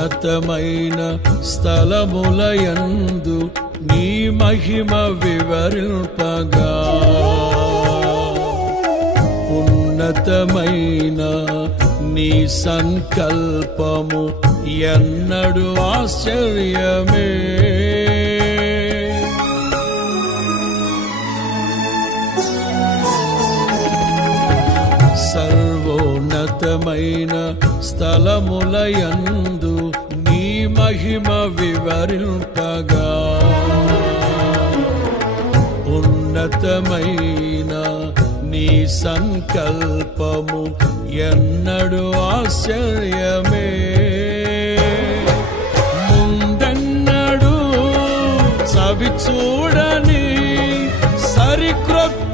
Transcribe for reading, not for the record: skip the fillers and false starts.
సర్వోన్నతమైన స్థలములయందు నీ మహిమ వివరింపగా ఉన్నతమైన నీ సంకల్పము ఎన్నడు ఆశ్చర్యమే. సర్వోన్నతమైన స్థలములయందు నీ మహిమ వివరింపగా ఉన్నతమైన నీ సంకల్పము ఎన్నడు ఆశ్చర్యమే. ముందెన్నడు చవి చూడని సరిక్రొత్త